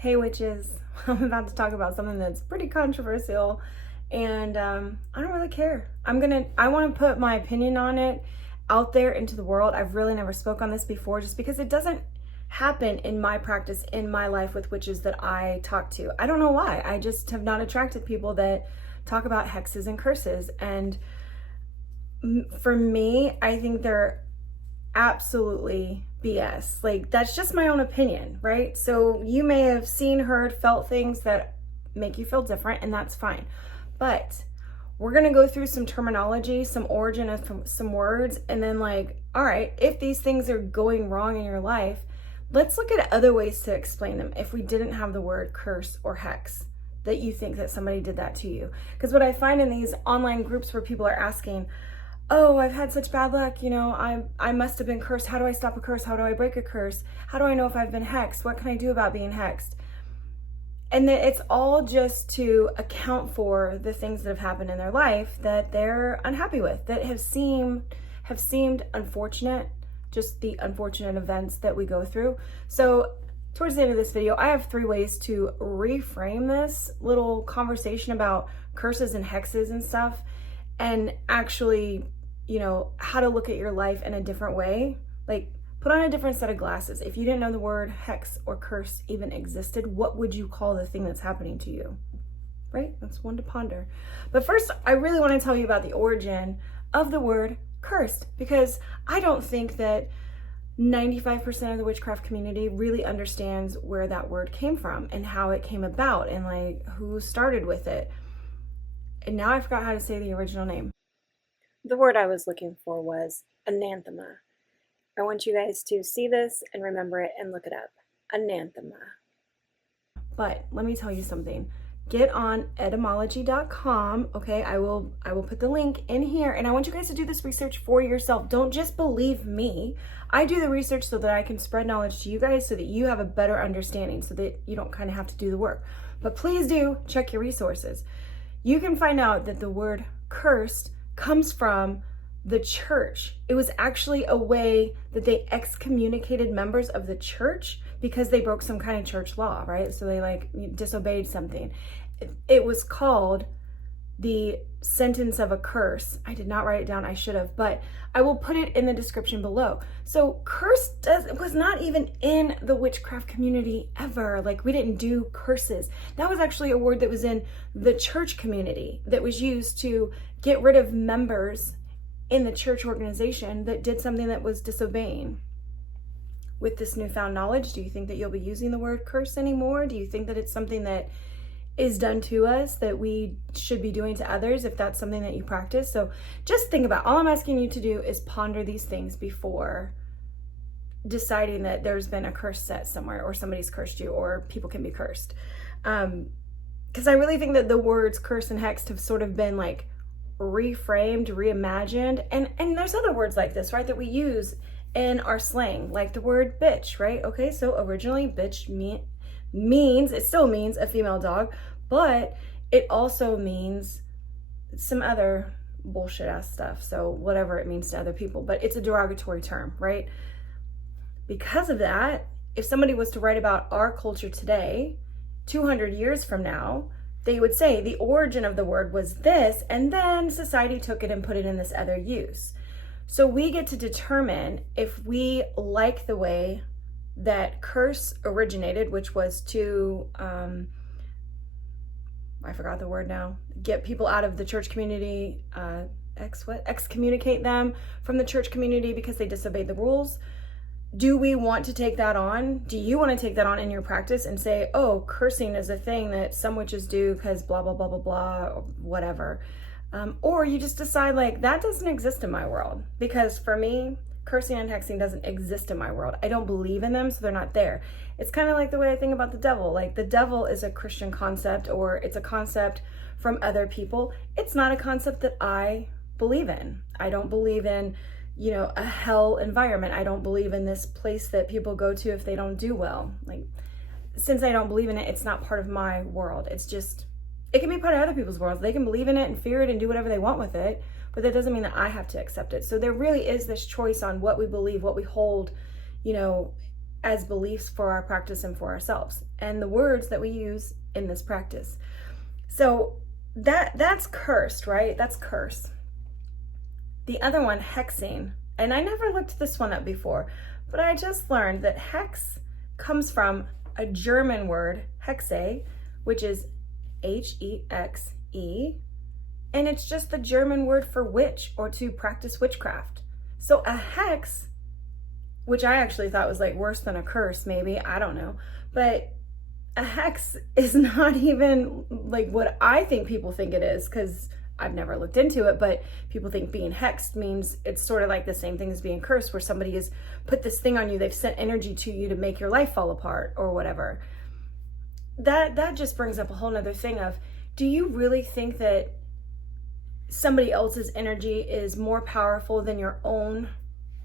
Hey witches, I'm about to talk about something that's pretty controversial and I don't really care. I want to put my opinion on it out there into the world. I've really never spoke on this before just because it doesn't happen in my practice, in my life with witches that I talk to. I don't know why. I just have not attracted people that talk about hexes and curses. And for me, I think they're absolutely BS. Like, that's just my own opinion, right? So you may have seen, heard, felt things that make you feel different, and that's fine. But we're gonna go through some terminology, some origin of some words, and then all right, if these things are going wrong in your life, let's look at other ways to explain them if we didn't have the word curse or hex, that you think that somebody did that to you. Because what I find in these online groups where people are asking, oh, I've had such bad luck, I must have been cursed. How do I stop a curse? How do I break a curse? How do I know if I've been hexed? What can I do about being hexed? And that it's all just to account for the things that have happened in their life that they're unhappy with, that have seemed unfortunate, just the unfortunate events that we go through. So towards the end of this video, I have 3 ways to reframe this little conversation about curses and hexes and stuff, and actually how to look at your life in a different way. Like, put on a different set of glasses. If you didn't know the word hex or curse even existed, what would you call the thing that's happening to you? Right? That's one to ponder. But first, I really want to tell you about the origin of the word cursed, because I don't think that 95% of the witchcraft community really understands where that word came from and how it came about and who started with it. And now I forgot how to say the original name. The word I was looking for was anathema. I want you guys to see this and remember it and look it up. Anathema. But let me tell you something. Get on etymology.com, okay? I will put the link in here, and I want you guys to do this research for yourself. Don't just believe me. I do the research so that I can spread knowledge to you guys so that you have a better understanding, so that you don't kind of have to do the work. But please do check your resources. You can find out that the word cursed comes from the church. It was actually a way that they excommunicated members of the church because they broke some kind of church law, right? So they disobeyed something. It was called the sentence of a curse. I did not write it down, I should have, but I will put it in the description below. So curse was not even in the witchcraft community ever. We didn't do curses. That was actually a word that was in the church community that was used to get rid of members in the church organization that did something that was disobeying. With this newfound knowledge, do you think that you'll be using the word curse anymore? Do you think that it's something that is done to us that we should be doing to others if that's something that you practice? So just think about, all I'm asking you to do is ponder these things before deciding that there's been a curse set somewhere, or somebody's cursed you, or people can be cursed. Because I really think that the words curse and hexed have sort of been reframed, reimagined, and there's other words like this, right, that we use in our slang, like the word bitch, right? Okay, so originally bitch means, it still means a female dog, but it also means some other bullshit ass stuff. So whatever it means to other people, but it's a derogatory term, right? Because of that, if somebody was to write about our culture today, 200 years from now, they would say the origin of the word was this, and then society took it and put it in this other use. So we get to determine if we like the way that curse originated, which was to, I forgot the word now, get people out of the church community, excommunicate them from the church community because they disobeyed the rules. Do we want to take that on? Do you want to take that on in your practice and say, oh, cursing is a thing that some witches do because blah, blah, blah, blah, blah, or whatever. Or you just decide that doesn't exist in my world, because for me, cursing and hexing doesn't exist in my world. I don't believe in them, so they're not there. It's kind of like the way I think about the devil. The devil is a Christian concept, or it's a concept from other people. It's not a concept that I believe in. I don't believe in a hell environment. I don't believe in this place that people go to if they don't do well. Since I don't believe in it, it's not part of my world. It's just, it can be part of other people's worlds. They can believe in it and fear it and do whatever they want with it, but that doesn't mean that I have to accept it. So there really is this choice on what we believe, what we hold, as beliefs for our practice and for ourselves. and the words that we use in this practice. So that's cursed, right? That's curse. The other one, hexing, and I never looked this one up before, but I just learned that hex comes from a German word, hexe, which is Hexe, and it's just the German word for witch or to practice witchcraft. So a hex, which I actually thought was like worse than a curse, maybe, I don't know, but a hex is not even like what I think people think it is, because I've never looked into it, but people think being hexed means it's sort of like the same thing as being cursed, where somebody has put this thing on you, they've sent energy to you to make your life fall apart or whatever. That just brings up a whole nother thing of, do you really think that somebody else's energy is more powerful than your own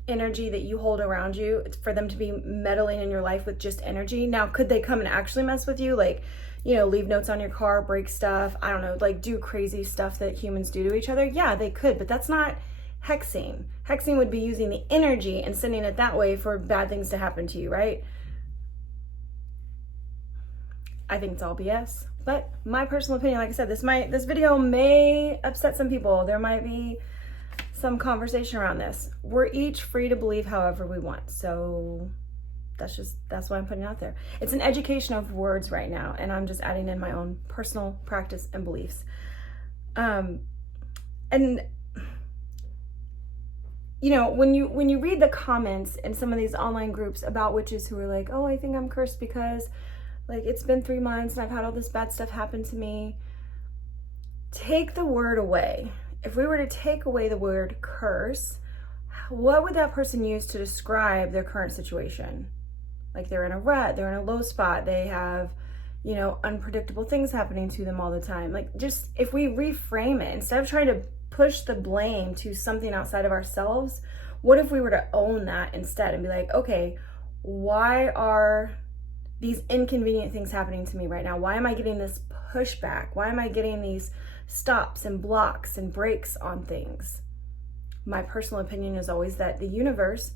energy that you hold around you? It's for them to be meddling in your life with just energy. Now, could they come and actually mess with you? Like, you know, leave notes on your car, break stuff, I don't know, like do crazy stuff that humans do to each other? Yeah, they could, but that's not hexing. Hexing would be using the energy and sending it that way for bad things to happen to you, right? I think it's all BS, but my personal opinion, like I said, this video may upset some people. There might be some conversation around this. We're each free to believe however we want. So that's why I'm putting it out there. It's an education of words right now, and I'm just adding in my own personal practice and beliefs. And you know, when you read the comments in some of these online groups about witches who are like, oh, I think I'm cursed because like it's been 3 months and I've had all this bad stuff happen to me. Take the word away. If we were to take away the word curse, what would that person use to describe their current situation? Like they're in a rut, they're in a low spot, they have, you know, unpredictable things happening to them all the time. Like, just if we reframe it, instead of trying to push the blame to something outside of ourselves, what if we were to own that instead and be like, okay, why are these inconvenient things happening to me right now? Why am I getting this pushback? Why am I getting these stops and blocks and breaks on things? My personal opinion is always that the universe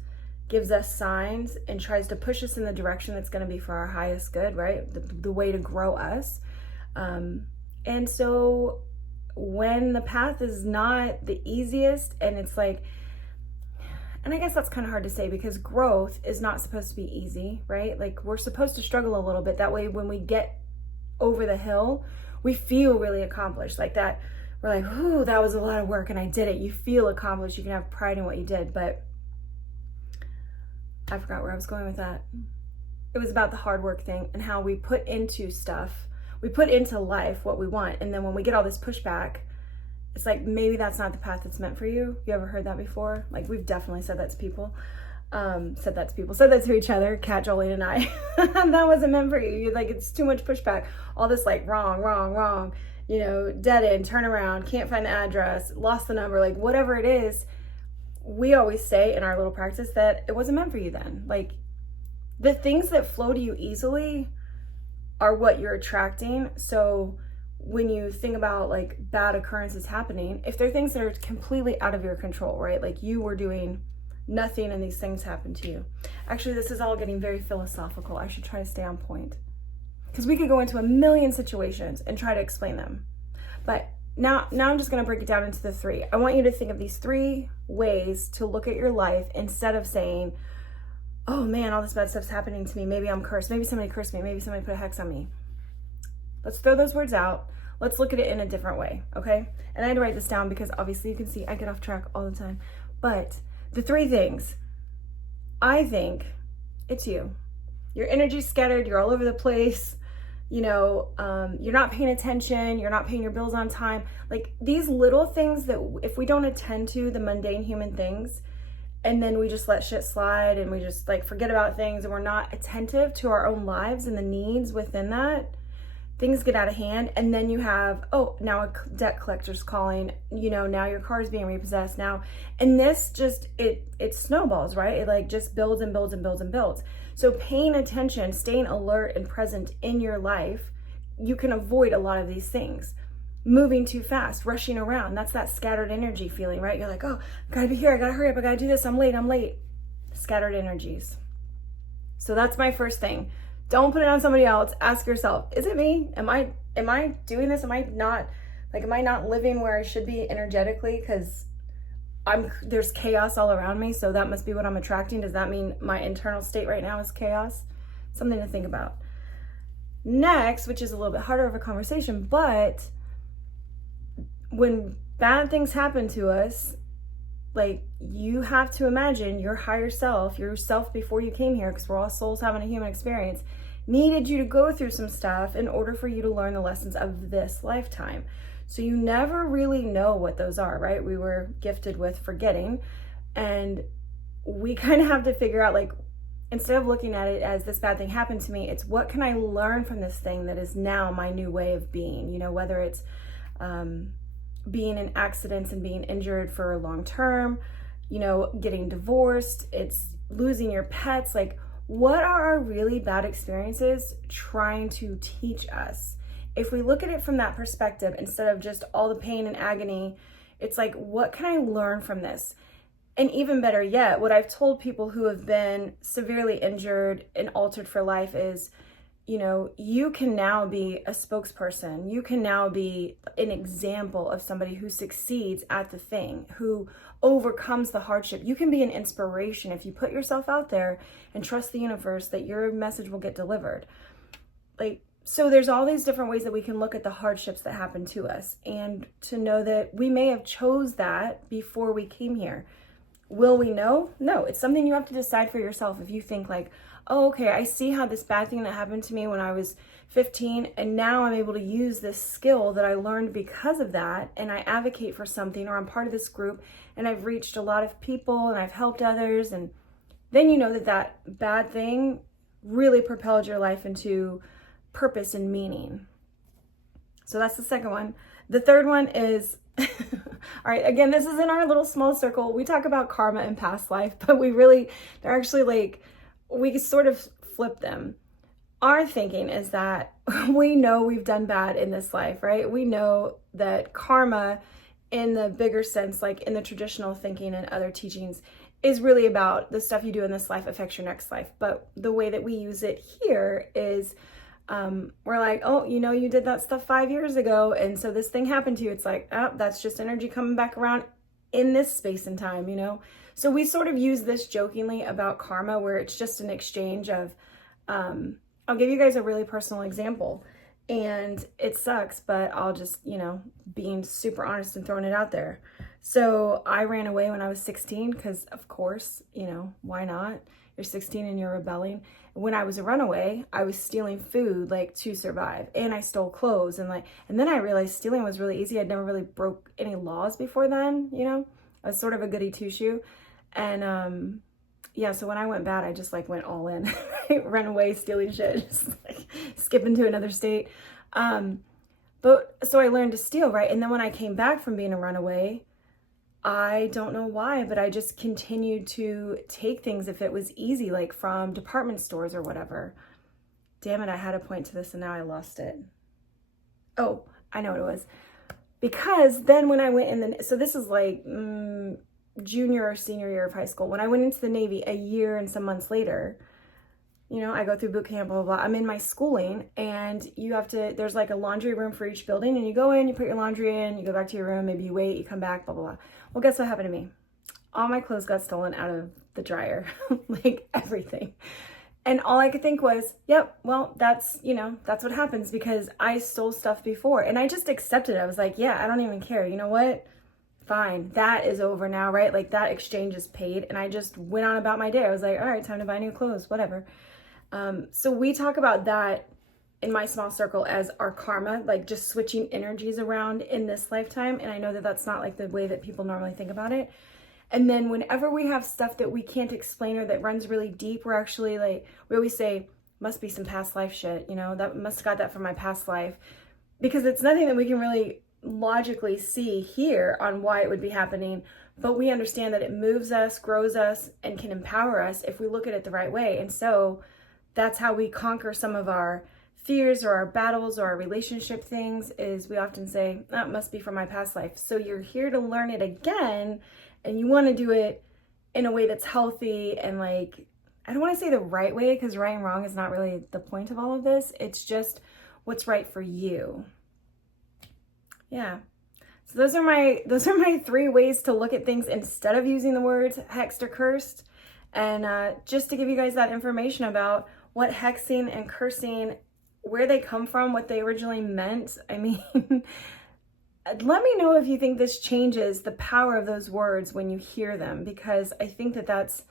gives us signs and tries to push us in the direction that's going to be for our highest good, right? The way to grow us. And so when the path is not the easiest, and it's like, and I guess that's kind of hard to say because growth is not supposed to be easy, right? Like, we're supposed to struggle a little bit. That way, when we get over the hill, we feel really accomplished. Like that, we're like, ooh, that was a lot of work and I did it. You feel accomplished. You can have pride in what you did. But I forgot where I was going with that. It was about the hard work thing and how we put into stuff, we put into life what we want. And then when we get all this pushback, it's like, maybe that's not the path that's meant for you. You ever heard that before? Like, we've definitely said that to people. Said that to each other, Kat, Jolene, and I. That wasn't meant for you. You're like, it's too much pushback. All this like wrong, you know, dead end, turn around, can't find the address, lost the number, like whatever it is. We always say in our little practice that it wasn't meant for you then. Like, the things that flow to you easily are what you're attracting. So when you think about like bad occurrences happening, if they're things that are completely out of your control, right? Like you were doing nothing and these things happen to you. Actually, this is all getting very philosophical. I should try to stay on point because we could go into a million situations and try to explain them. But now I'm just going to break it down into the 3. I want you to think of these 3 ways to look at your life instead of saying, oh man, all this bad stuff's happening to me. Maybe I'm cursed. Maybe somebody cursed me. Maybe somebody put a hex on me. Let's throw those words out. Let's look at it in a different way, okay? And I had to write this down because obviously you can see I get off track all the time. But the 3 things, I think it's you. Your energy's scattered. You're all over the place. You know, you're not paying attention. You're not paying your bills on time. Like these little things that if we don't attend to the mundane human things, and then we just let shit slide and we just like forget about things and we're not attentive to our own lives and the needs within that, things get out of hand. And then you have, oh, now a debt collector's calling, you know, now your car is being repossessed now. And this just, it snowballs, right? It like just builds and builds and builds and builds. So paying attention, staying alert and present in your life, you can avoid a lot of these things. Moving too fast, rushing around, that's that scattered energy feeling, right? You're like, oh, I gotta be here, I gotta hurry up, I gotta do this, I'm late. Scattered energies. So that's my first thing. Don't put it on somebody else. Ask yourself, is it me? Am I doing this? Am I not living where I should be energetically? Because there's chaos all around me, so that must be what I'm attracting. Does that mean my internal state right now is chaos? Something to think about. Next, which is a little bit harder of a conversation, but when bad things happen to us, like, you have to imagine your higher self, yourself before you came here, because we're all souls having a human experience, needed you to go through some stuff in order for you to learn the lessons of this lifetime. So you never really know what those are, right? We were gifted with forgetting, and we kind of have to figure out, like, instead of looking at it as this bad thing happened to me, it's what can I learn from this thing that is now my new way of being, you know, whether it's being in accidents and being injured for a long term, you know, getting divorced, it's losing your pets. Like, what are our really bad experiences trying to teach us? If we look at it from that perspective, instead of just all the pain and agony, it's like, what can I learn from this? And even better yet, what I've told people who have been severely injured and altered for life is, you know, you can now be a spokesperson. You can now be an example of somebody who succeeds at the thing, who overcomes the hardship. You can be an inspiration if you put yourself out there and trust the universe that your message will get delivered. Like, so there's all these different ways that we can look at the hardships that happen to us, and to know that we may have chose that before we came here. Will we know? No, it's something you have to decide for yourself. If you think like, oh, okay, I see how this bad thing that happened to me when I was 15, and now I'm able to use this skill that I learned because of that, and I advocate for something, or I'm part of this group, and I've reached a lot of people, and I've helped others, and then you know that that bad thing really propelled your life into purpose and meaning. So that's the second one. The third one is, all right, again, this is in our little small circle. We talk about karma and past life, but they're actually like, we sort of flip them. Our thinking is that we know we've done bad in this life, right? We know that karma, in the bigger sense, like in the traditional thinking and other teachings, is really about the stuff you do in this life affects your next life. But the way that we use it here is, we're like, oh, you know, you did that stuff 5 years ago, and so this thing happened to you. It's like, oh, that's just energy coming back around in this space and time, you know? So we sort of use this jokingly about karma, where it's just an exchange of, I'll give you guys a really personal example, and it sucks, but I'll just, you know, being super honest and throwing it out there. So I ran away when I was 16, because of course, you know, why not? You're 16 and you're rebelling. When I was a runaway, I was stealing food, like, to survive, and I stole clothes, and then I realized stealing was really easy. I'd never really broke any laws before then, you know? I was sort of a goody two-shoe. And yeah, so when I went bad, I just like went all in. Run away, stealing shit, just like skipping to another state. But so I learned to steal, right? And then when I came back from being a runaway, I don't know why, but I just continued to take things if it was easy, like from department stores or whatever. Damn it, I had a point to this and now I lost it. Oh, I know what it was. Because then when I went so this is like junior or senior year of high school. When I went into the Navy a year and some months later, you know, I go through boot camp, blah, blah, blah. I'm in my schooling, and there's like a laundry room for each building, and you go in, you put your laundry in, you go back to your room, maybe you wait, you come back, blah, blah, blah. Well, guess what happened to me? All my clothes got stolen out of the dryer, like everything. And all I could think was, yep, well, that's what happens because I stole stuff before. And I just accepted it. I was like, yeah, I don't even care. You know what? Fine. That is over now, right? Like, that exchange is paid. And I just went on about my day. I was like, all right, time to buy new clothes, whatever. So we talk about that in my small circle as our karma, like just switching energies around in this lifetime. And I know that that's not like the way that people normally think about it. And then whenever we have stuff that we can't explain or that runs really deep, we're actually like, we always say, must be some past life shit, you know, that must have got that from my past life, because it's nothing that we can really logically see here on why it would be happening. But we understand that it moves us, grows us, and can empower us if we look at it the right way. And so that's how we conquer some of our fears or our battles or our relationship things, is we often say, that must be from my past life. So you're here to learn it again, and you want to do it in a way that's healthy and like I don't want to say the right way, because right and wrong is not really the point of all of this. It's just what's right for you. Yeah. So those are my 3 ways to look at things instead of using the words hexed or cursed. And just to give you guys that information about what hexing and cursing, where they come from, what they originally meant. I mean, let me know if you think this changes the power of those words when you hear them, because I think that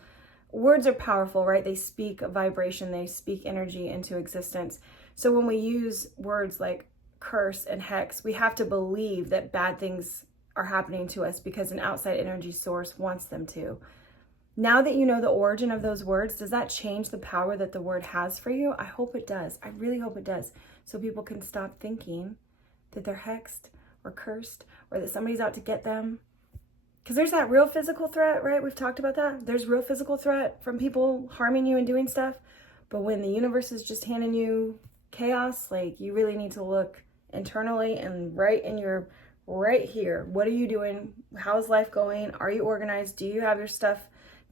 words are powerful, right? They speak a vibration, they speak energy into existence. So when we use words like curse and hex, we have to believe that bad things are happening to us because an outside energy source wants them to. Now that you know the origin of those words, does that change the power that the word has for you? I hope it does. I really hope it does. So people can stop thinking that they're hexed or cursed, or that somebody's out to get them. Because there's that real physical threat, right? We've talked about that. There's real physical threat from people harming you and doing stuff. But when the universe is just handing you chaos, like, you really need to look internally and right here. What are you doing? How's life going? Are you organized? Do you have your stuff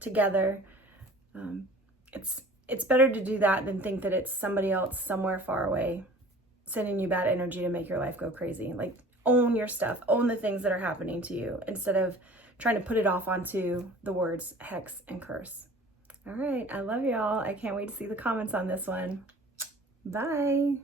together? It's better to do that than think that it's somebody else somewhere far away sending you bad energy to make your life go crazy. Like, own your stuff, own the things that are happening to you, instead of trying to put it off onto the words hex and curse. All right, I love y'all. I can't wait to see the comments on this one. Bye.